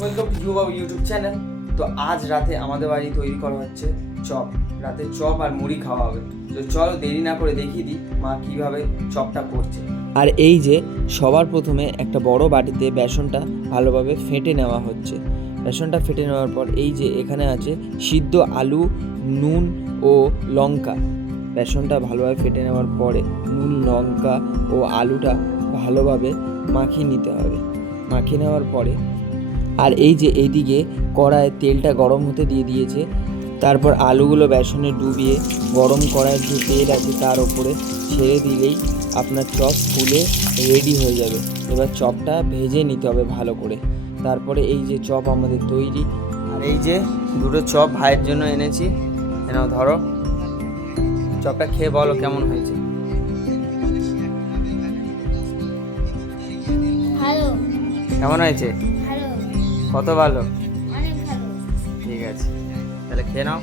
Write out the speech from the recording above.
Welcome to Babu YouTube channel. তো আজ রাতে আমাদের বাড়ি তৈরি করা হচ্ছে চপ। রাতে চপ আর মুড়ি খাওয়া হবে। তো চলো দেরি না করে দেখিয়ে দিই মা কীভাবে চপটা করছে। আর এই যে সবার প্রথমে একটা বড় বাটিতে বেসনটা ভালোভাবে ফেটে নেওয়া হচ্ছে। বেসনটা ফেটে নেওয়ার পর এই যে এখানে আছে সিদ্ধ আলু, নুন ও লঙ্কা। বেসনটা ভালোভাবে ফেটে নেওয়ার পরে নুন, লঙ্কা ও আলুটা ভালোভাবে মাখিয়ে নিতে হবে। মাখিয়ে নেওয়ার পরে আর এই যে এইদিকে কড়ায় তেলটা গরম হতে দিয়ে দিয়েছে। তারপর আলুগুলো বেসনে ডুবিয়ে গরম কড়াইয়ের যে তেল আছে তার ওপরে ছেড়ে দিলেই আপনার চপ ফুলে রেডি হয়ে যাবে। এবার চপটা ভেজে নিতে হবে ভালো করে। তারপরে এই যে চপ আমাদের তৈরি। আর এই যে দুটো চপ ভাইয়ের জন্য এনেছি, এনাও ধরো। চপটা খেয়ে বলো কেমন হয়েছে। ভালো। কেমন হয়েছে? ভালো। কত ভালো? অনেক ভালো। ঠিক আছে, তাহলে খেয়ে নাও।